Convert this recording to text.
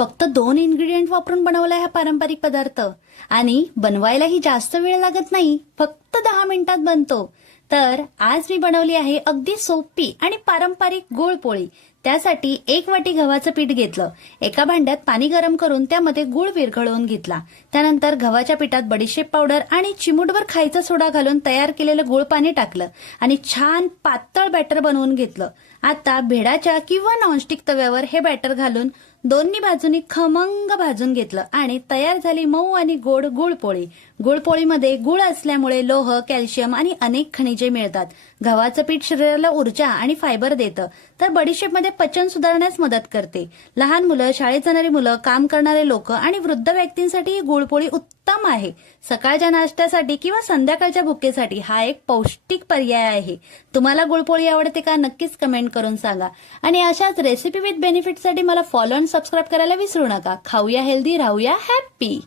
फक्त 2 इन्ग्रेडियंट वापरून बनवला हा पारंपरिक पदार्थ आणि बनवायलाही जास्त वेळ लागत नाही, फक्त 10 मिनिटात बनतो। तर आज मी बनवली आहे अगदी सोपी आणि पारंपरिक गुळपोळी। त्यासाठी 1 वाटी गव्हाचं पीठ घेतलं, एका भांड्यात पाणी गरम करून त्यामध्ये गुळ विरघळवून घेतला। त्यानंतर गव्हाच्या पिठात बडीशेप पावडर आणि चिमूटभर खायचा सोडा घालून तयार केलेलं गुळ पाणी टाकलं आणि छान पातळ बॅटर बनवून घेतलं। आता भेडाच्या किंवा नॉनस्टिक तव्यावर हे बॅटर घालून दोन्ही बाजूनी खमंग भाजून घेतलं आणि तयार झाली मऊ आणि गोड गुळपोळी। गुळपोळीमध्ये गुळ असल्यामुळे लोह, कॅल्शियम आणि अनेक खनिजे मिळतात। गव्हाचं पीठ शरीराला ऊर्जा आणि फायबर देतं, तर बडीशेपमध्ये पचन सुधारण्यास मदत करते। लहान मुलं, शाळेत जाणारी मुलं, काम करणारे लोक आणि वृद्ध व्यक्तींसाठी ही गुळपोळी उत्तम आहे। सकाळच्या नाश्त्यासाठी किंवा संध्याकाळच्या भुकेसाठी हा एक पौष्टिक पर्याय आहे। तुम्हाला गुळपोळी आवडते का? नक्कीच कमेंट करून सांगा आणि अशाच रेसिपी विथ बेनिफिटसाठी मला फॉलो आणि सबस्क्राईब करायला विसरू नका। खाऊया हेल्दी, राहूया हॅप्पी।